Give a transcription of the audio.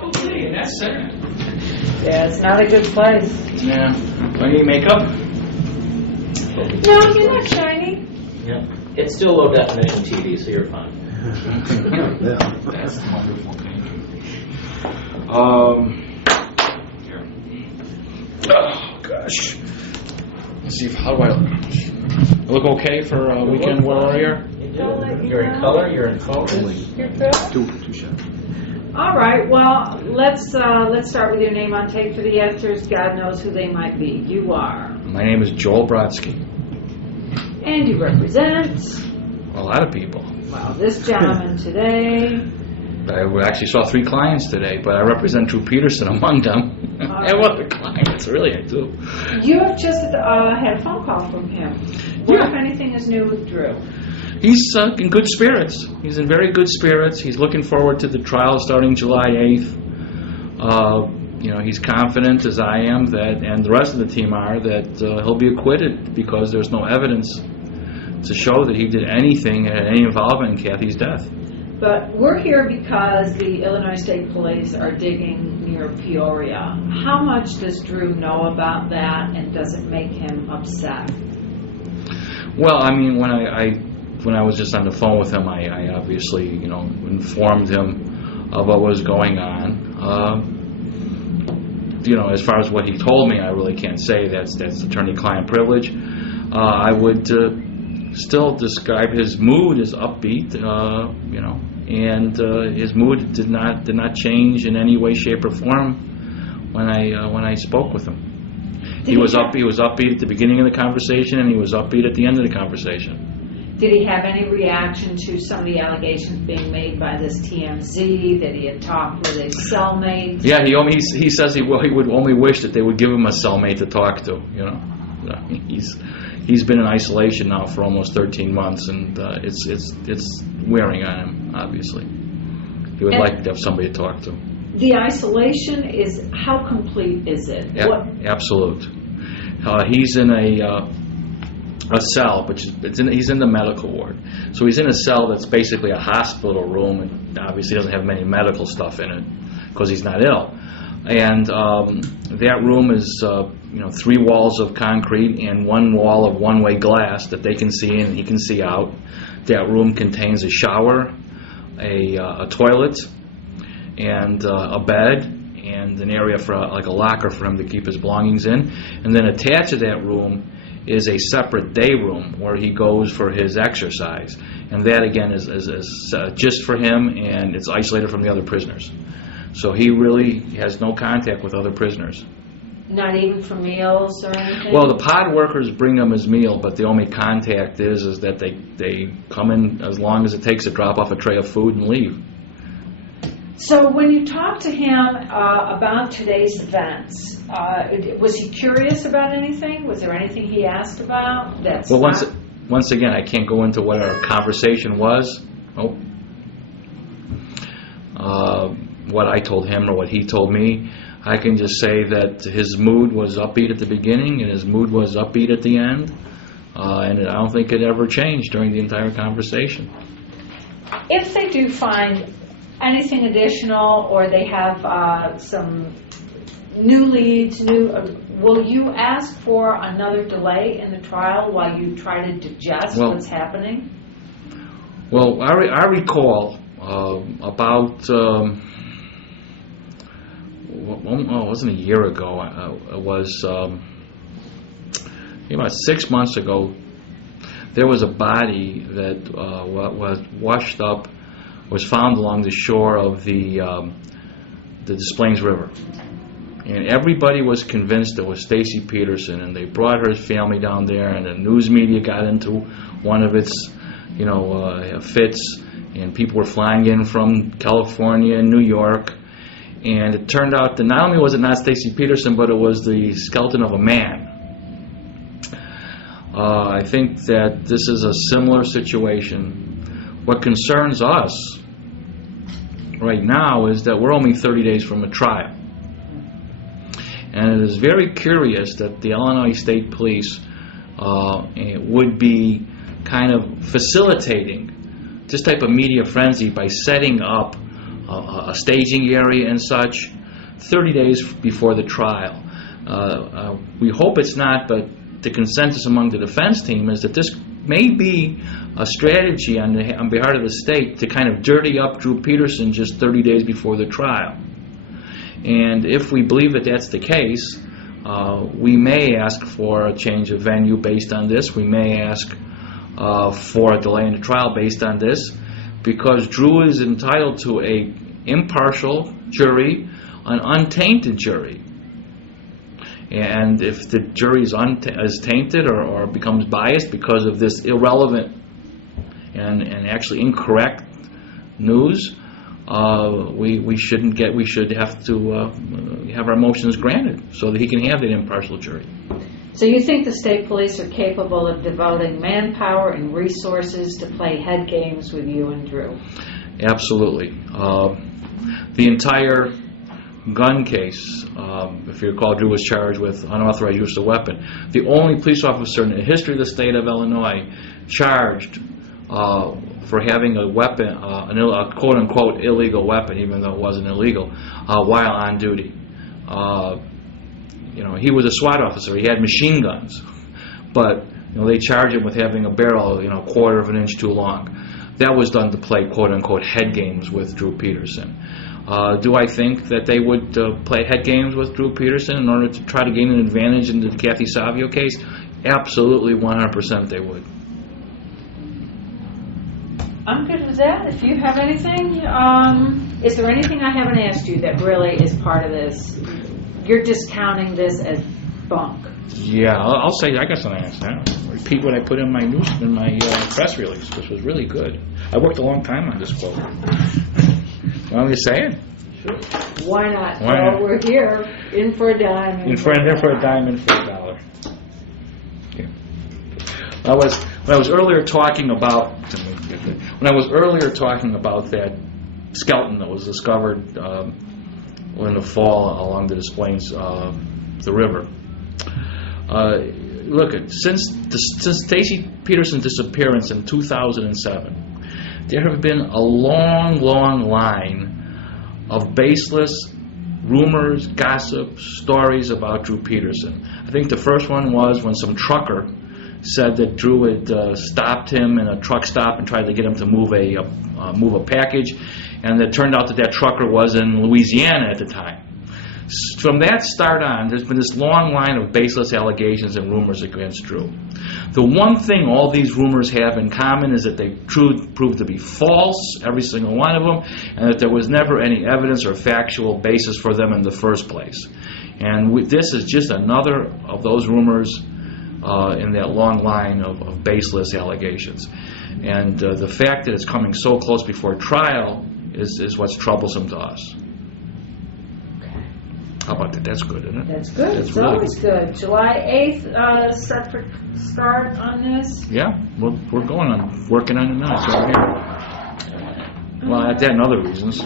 Probably, and that's sad. Yeah, it's not a good place. Yeah. Do I need makeup? No, you're not shiny. Yeah. It's still low definition TV, so you're fine. That's wonderful. Here. Oh gosh. Let's see. How do I look? Okay for a weekend warrior? You're in color. You're in focus. You're good. Two shots. All right. Well, let's start with your name on tape for the editors. God knows who they might be. You are. My name is Joel Brodsky. And you represent. A lot of people. Well, this gentleman today. I actually saw 3 clients today, but I represent Drew Peterson among them. And other clients, really, I do. You have just had a phone call from him. What, if anything, is new with Drew? He's in good spirits. He's in very good spirits. He's looking forward to the trial starting July 8th. He's confident, as I am, that, and the rest of the team are, that he'll be acquitted because there's no evidence to show that he did anything, had any involvement in Kathy's death. But we're here because the Illinois State Police are digging near Peoria. How much does Drew know about that, and does it make him upset? Well, I mean, when I was just on the phone with him, I obviously, informed him of what was going on. As far as what he told me, I really can't say. That's attorney-client privilege. I would still describe his mood as upbeat, and his mood did not change in any way, shape, or form when I spoke with him. He was upbeat at the beginning of the conversation, and he was upbeat at the end of the conversation. Did he have any reaction to some of the allegations being made by this TMZ, that he had talked with a cellmate? Yeah, he says he would only wish that they would give him a cellmate to talk to. He's been in isolation now for almost 13 months, and it's wearing on him, obviously. He would like to have somebody to talk to. The isolation is, how complete is it? Absolute. He's in a cell, he's in the medical ward. So he's in a cell that's basically a hospital room, and obviously doesn't have many medical stuff in it because he's not ill. And that room is 3 walls of concrete and 1 wall of one-way glass that they can see in and he can see out. That room contains a shower, a toilet, and a bed, and an area for like a locker for him to keep his belongings in. And then attached to that room is a separate day room where he goes for his exercise. And that, again, is just for him, and it's isolated from the other prisoners. So he really has no contact with other prisoners. Not even for meals or anything? Well, the pod workers bring him his meal, but the only contact is that they come in as long as it takes to drop off a tray of food and leave. So when you talked to him about today's events, was he curious about anything? Was there anything he asked about? Once again, I can't go into what our conversation was. What I told him or what he told me. I can just say that his mood was upbeat at the beginning and his mood was upbeat at the end, and I don't think it ever changed during the entire conversation. If they do find anything additional, or they have some new leads, will you ask for another delay in the trial while you try to digest what's happening? Well, I recall about it wasn't a year ago. It was about 6 months ago. There was a body that was washed up, was found along the shore of the Des Plaines River, and everybody was convinced it was Stacy Peterson, and they brought her family down there, and the news media got into one of its fits, and people were flying in from California and New York. And it turned out that not only was it not Stacy Peterson, but it was the skeleton of a man. I think that this is a similar situation. What concerns us right now is that we're only 30 days from a trial. And it is very curious that the Illinois State Police would be kind of facilitating this type of media frenzy by setting up a staging area and such, 30 days before the trial. We hope it's not, but the consensus among the defense team is that this may be a strategy on behalf of the state to kind of dirty up Drew Peterson just 30 days before the trial. And if we believe that that's the case, we may ask for a change of venue based on this. We may ask for a delay in the trial based on this, because Drew is entitled to a impartial jury, an untainted jury. And if the jury is tainted or becomes biased because of this irrelevant and actually incorrect news, we should have to have our motions granted so that he can have that impartial jury. So you think the state police are capable of devoting manpower and resources to play head games with you and Drew? Absolutely. The entire gun case, if you recall, Drew was charged with unauthorized use of a weapon. The only police officer in the history of the state of Illinois charged for having a weapon, a quote-unquote illegal weapon, even though it wasn't illegal, while on duty. He was a SWAT officer. He had machine guns, but they charged him with having a barrel, a quarter of an inch too long. That was done to play quote-unquote head games with Drew Peterson. Do I think that they would play head games with Drew Peterson in order to try to gain an advantage in the Kathy Savio case? Absolutely, 100% they would. I'm good with that. If you have anything, is there anything I haven't asked you that really is part of this? You're discounting this as bunk. Yeah, I'll say I got something to say. I'll repeat what I put in my press release, which was really good. I worked a long time on this quote. Well, I'm just saying. Sure. Why not? Why not? We're here, in for a dime. In for a dime, in for a dollar. Okay. When I was earlier talking about that skeleton that was discovered in the fall along the Des Plaines, the river. Since Stacy Peterson's disappearance in 2007, there have been a long, long line of baseless rumors, gossip, stories about Drew Peterson. I think the first one was when some trucker said that Drew had stopped him in a truck stop and tried to get him to move a package, and it turned out that trucker was in Louisiana at the time. From that start on, there's been this long line of baseless allegations and rumors against Drew. The one thing all these rumors have in common is that they proved to be false, every single one of them, and that there was never any evidence or factual basis for them in the first place. And this is just another of those rumors in that long line of baseless allegations. And the fact that it's coming so close before trial is what's troublesome to us. How about that? That's good, isn't it? That's good. It's really always good. July 8th, set for start on this? Yeah, we're working on it now. So here. Well, that and other reasons.